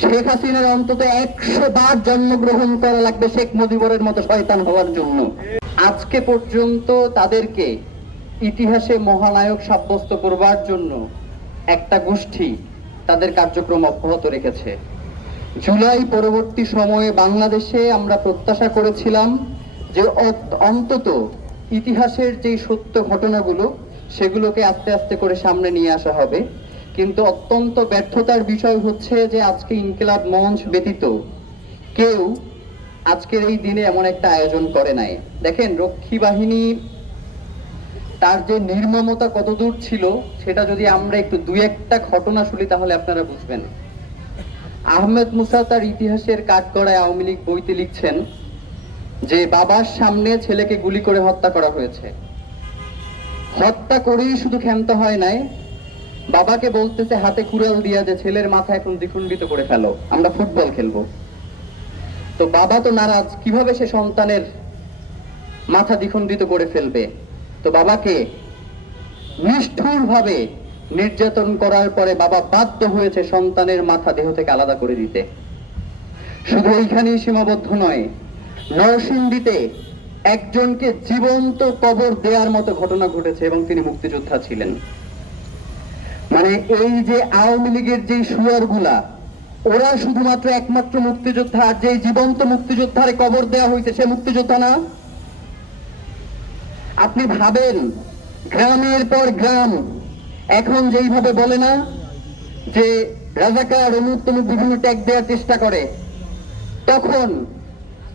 শেখ হাসিনার অন্তত 100 বার জন্মগ্রহণ করা লাগবে শেখ মুজিবুরের মতো শয়তান হওয়ার জন্য। আজকে পর্যন্ত তাদেরকে ইতিহাসে মহানায়ক সাব্যস্ত করবার জন্য একটা গোষ্ঠী তাদের কার্যক্রম অব্যাহত রেখেছে। জুলাই পরবর্তী সময়ে বাংলাদেশে আমরা প্রত্যাশা করেছিলাম যে অন্তত ইতিহাসের যে সত্য ঘটনাগুলো সেগুলোকে আস্তে আস্তে করে সামনে নিয়ে আসা হবে, কিন্তু অত্যন্ত ব্যর্থতার বিষয় হচ্ছে যে আজকে ইনকিলাব মঞ্চ ব্যতীত কেউ আজকের এই দিনে এমন একটা আয়োজন করে নাই। দেখেন, রক্ষী বাহিনী তার যে নির্মমতা কতদূর ছিল সেটা যদি আমরা একটু দুই একটা ঘটনা শুনি তাহলে আপনারা বুঝবেন। আহমেদ মুসা তার ইতিহাসের কাঠগড়ায় আওয়ামী লীগ বইতে লিখছেন যে বাবার সামনে ছেলেকে গুলি করে হত্যা করা হয়েছে। হত্যা করেই শুধু ক্ষান্ত হয় নাই, বাবাকে বলতেছে হাতে কুড়াল দিয়া যে ছেলের মাথা এখন দ্বিখণ্ডিত করে ফেলো, আমরা ফুটবল খেলবো। তো বাবা তো নারাজ, কিভাবে সে সন্তানের মাথা দ্বিখণ্ডিত করে ফেলবে। তো বাবাকে নিষ্ঠুর ভাবে নির্যাতন করার পরে বাবা বাধ্য হয়েছে সন্তানের মাথা দেহ থেকে আলাদা করে দিতে। শুধু এইখানেই সীমাবদ্ধ নয়, নরসিংদীতে একজনকে জীবন্ত কবর দেওয়ার মতো ঘটনা ঘটেছে এবং তিনি মুক্তিযোদ্ধা ছিলেন। মানে এই যে আওয়ামী লীগের যে শুয়ার গুলা, ওরা শুধুমাত্র একমাত্র মুক্তিযোদ্ধা, আর যে জীবন্ত মুক্তিযোদ্ধারে কবর দেওয়া হয়েছে সে মুক্তিযোদ্ধা না। আপনি ভাবেন, গ্রামের পর গ্রাম এখন যেইভাবে বলে না যে রাজাকার অমুক তমুক বিভিন্ন ট্যাগ দেওয়ার চেষ্টা করে, তখন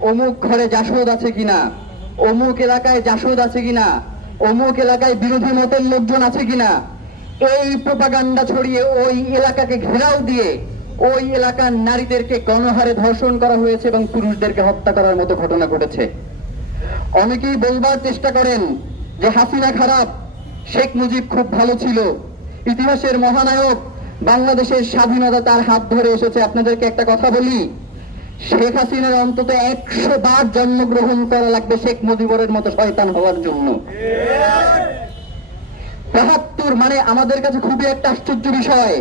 অমুক ঘরে জাসদ আছে কিনা, অমুক এলাকায় জাসদ আছে কিনা, অমুক এলাকায় বিরোধী মতের লোকজন আছে কিনা, এই প্রোপাগান্ডা ছড়িয়ে ওই এলাকাকে ঘেরাও দিয়ে ওই এলাকার নারীদেরকে গণহারে ধর্ষণ করা হয়েছে এবং পুরুষদেরকে হত্যা করার মতো ঘটনা ঘটেছে। অনেকেই বলবার চেষ্টা করেন যে হাসিনা খারাপ, শেখ মুজিব খুব ভালো ছিল, ইতিহাসের মহানায়ক, বাংলাদেশের স্বাধীনতা তার হাত ধরে এসেছে। আপনাদেরকে একটা কথা বলি, শেখ হাসিনার অন্তত 100 বার জন্মগ্রহণ করা লাগবে শেখ মুজিবুরের মতো শয়তান হওয়ার জন্য। ৭৫ মানে আমাদের কাছে খুবই একটা আশ্চর্য বিষয়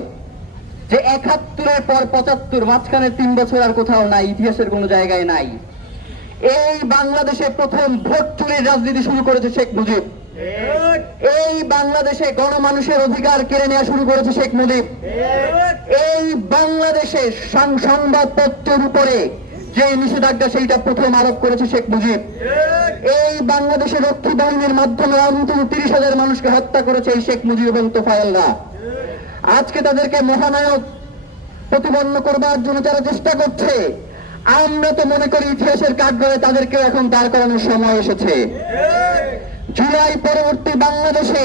যে ৭১-এর পর ৭৫, মাঝখানে 3 বছর আর কোথাও নাই, ইতিহাসের কোনো জায়গায় নাই। এই বাংলাদেশে প্রথম ভোট চুরির রাজনীতি শুরু করেছে শেখ মুজিব। এই বাংলাদেশে গণমানুষের অধিকার কেড়ে নেওয়া শুরু করেছে শেখ মুজিব। এই বাংলাদেশে সংবাদপত্রের উপরে যে নিষেধাজ্ঞা সেইটা প্রথম আরোপ করেছে শেখ মুজিব। এই বাংলাদেশের রক্ষী বাহিনীর মাধ্যমে অন্তত 30,000 মানুষকে হত্যা করেছে এই শেখ মুজিব এবং তোফায়েলরা। আজকে তাদেরকে মহানায়ক প্রতিপন্ন করবার জন্য যারা চেষ্টা করছে, আমরা তো মনে করি ইতিহাসের কাঠগড়ায় তাদেরকে এখন দাঁড় করানোর সময় এসেছে। জুলাই পরবর্তী বাংলাদেশে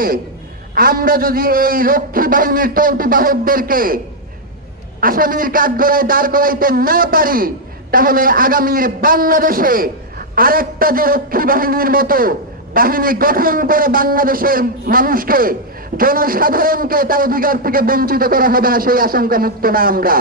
আমরা যদি এই রক্ষী বাহিনীর তল্পি বাহকদেরকে আসামির কাঠগড়ায় দাঁড় করাইতে না পারি, তাহলে আগামীর বাংলাদেশে আরেকটা যে রক্ষী বাহিনীর মতো বাহিনী গঠন করে বাংলাদেশের মানুষকে, জনসাধারণকে তার অধিকার থেকে বঞ্চিত করা হবে না, সেই আশঙ্কা মুক্ত না আমরা।